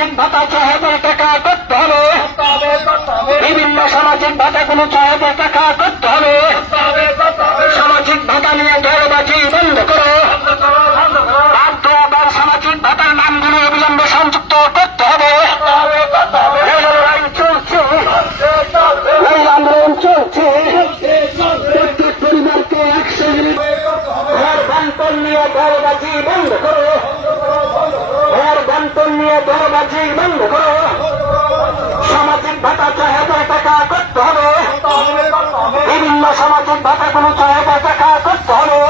সামাজিক ভাতা ৬,০০০ টাকা করতে হবে, বিভিন্ন সামাজিক ভাতাগুলো ৬,০০০ টাকা করতে হবে, সামাজিক ভাতা নিয়ে দলবাজি বন্ধ করো, বাধ্য আবার সামাজিক ভাতার নামগুলো অবিলম্বে সংযুক্ত করতে হবে। লড়াই চলছে, লড়াই আন্দোলন চলছে, প্রত্যেক পরিবারকে ১০০ ইউনিট ঘর বন্টন নিয়ে দলবাজি বন্ধ করো, ঘর বন্টন নিয়ে দলবাজি বন্ধ করো, সামাজিক ভাতা ৬,০০০ টাকা করতে হবে, বিভিন্ন সামাজিক ভাতাগুলো ৬,০০০ টাকা করতে হবে,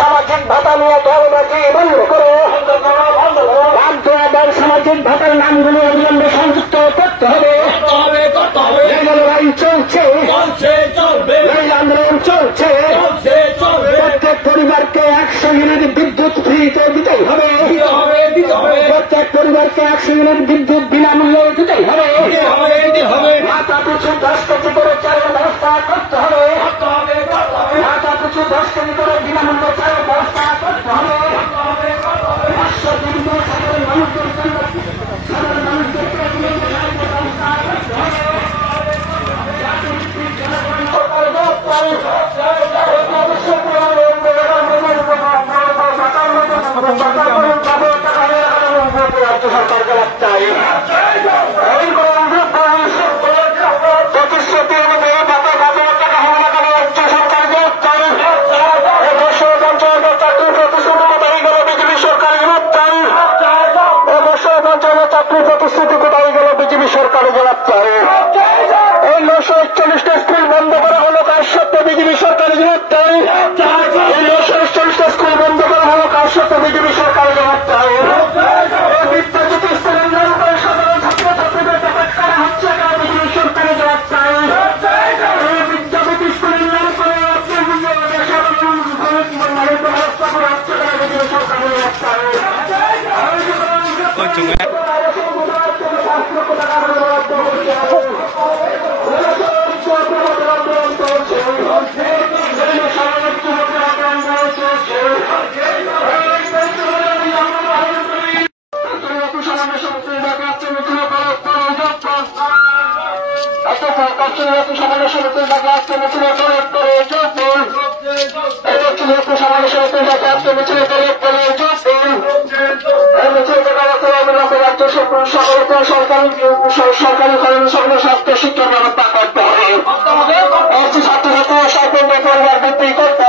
সামাজিক ভাতা নিয়ে দলবাজি বন্ধ করো, বাধ্য আবার সামাজিক ভাতার নামগুলো অবিলম্বে সংযুক্ত করতে হবে। লড়াই চলছে, লড়াই আন্দোলন চলছে, প্রত্যেক পরিবারকে ১০০ ইউনিট বিদ্যুৎ ফ্রিতে দিতেই হবে, প্রত্যেক পরিবারকে ১০০ ইউনিট বিদ্যুৎ বিনামূল্যে দিতেই হবে, মাথা পিছু ১০ কেজি করে চালের ব্যবস্থা করতে হবে, মাথা পিছু ১০ কেজি করে বিনামূল্য চালের ব্যবস্থা করতে হবে। ৫০০ দিন সাধারণ মানুষদের জন্য, সাধারণ মানুষদের ব্যবস্থা করতে হবে। প্রতিশ্রুতি অনুযায়ী ভাতা ৫,০০০ টাকা হবে না কেন রাজ্য সরকার গ্রেপ্তার, ১৫০ চাকরি প্রতিশ্রুতি কোথায় গেল বিজেপি সরকার গ্রেপ্তার, ১৫০ চাকরি প্রতিশ্রুতি কোথায় গেল বিজেপি সরকার গ্রেপ্তার, এই ৯৪১টা স্কুল বন্ধ করা হলো কার সত্ত্বে বিজেপি সরকার গ্রেপ্তার, এই ৯৪১টা স্কুল বন্ধ করা হলো কার সত্ত্বে বিজেপি সরকার গ্রেপ্তার, বিদ্যাজ্যোতি স্কুলের নাম করে সাধারণ ছাত্রছাত্রীদের টাকা করা হচ্ছে কার বিজেপি সরকার গ্রেপ্তার, এই বিদ্যাজ্যোতি স্কুলের নাম করে ব্যবস্থা করা হচ্ছে কার বিজেপি সরকার গ্রেপ্তার। সরকারি স্বাস্থ্য শিক্ষা ব্যবস্থা করতে হবে, ছাত্রছাত্রী সাইকেল বৃদ্ধি করতে